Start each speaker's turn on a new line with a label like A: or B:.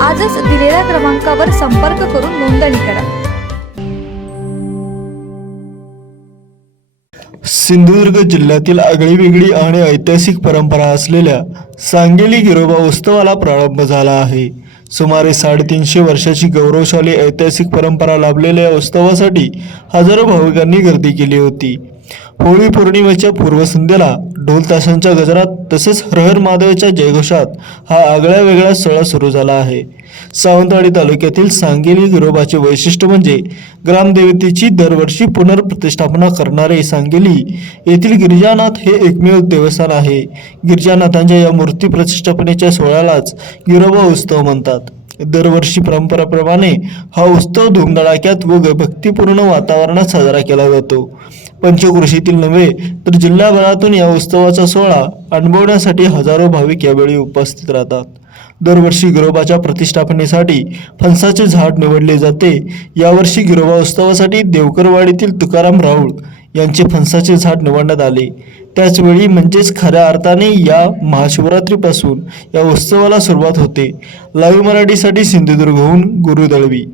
A: आजच दिलेल्या क्रमांकावर संपर्क करून नोंदणी करा.
B: सिंधुदुर्ग जिल्ह्यातील आगळीवेगळी आणि ऐतिहासिक परंपरा असलेल्या सांगेली गिरोबा उत्सवाला प्रारंभ झाला आहे. सुमारे साडेतीनशे वर्षाची गौरवशाली ऐतिहासिक परंपरा लाभलेल्या या उत्सवासाठी हजारो भाविकांनी गर्दी केली होती. होळी पौर्णिमेच्या पूर्वसंध्येला ढोलताशांच्या गजरात तसेच हरहर महादेवाच्या जयघोषात हा आगळ्या वेगळा सोहळा सुरू झाला आहे. सावंतवाडी तालुक्यातील सांगेली गिरोबाचे वैशिष्ट्य म्हणजे ग्रामदेवतेची दरवर्षी पुनर्प्रतिष्ठापना करणारे सांगेली येथील गिरिजानाथ हे एकमेव देवस्थान आहे. गिरिजानाथांच्या या मूर्ती प्रतिष्ठापनेच्या सोहळ्यालाच गिरोबा उत्सव म्हणतात. दरवर्षी परंपराप्रमाणे हा उत्सव धुमधडाक्यात व भक्तिपूर्ण वातावरणात साजरा केला जातो. पंचकृषीतील नव्हे तर जिल्हाभरातून या उत्सवाचा सोहळा अनुभवण्यासाठी हजारो भाविक यावेळी उपस्थित राहतात. दरवर्षी गिरोबाच्या प्रतिष्ठापनेसाठी फणसाचे झाड निवडले जाते. यावर्षी गिरोबा उत्सवासाठी देवकरवाडीतील तुकाराम राऊळ यांचे फणसाचे झाड निवडण्यात आले. त्याचवेळी म्हणजेच खऱ्या अर्थाने या महाशिवरात्रीपासून या उत्सवाला सुरुवात होते. लाईव्ह मराठीसाठी सिंधुदुर्गहून गुरु दळवी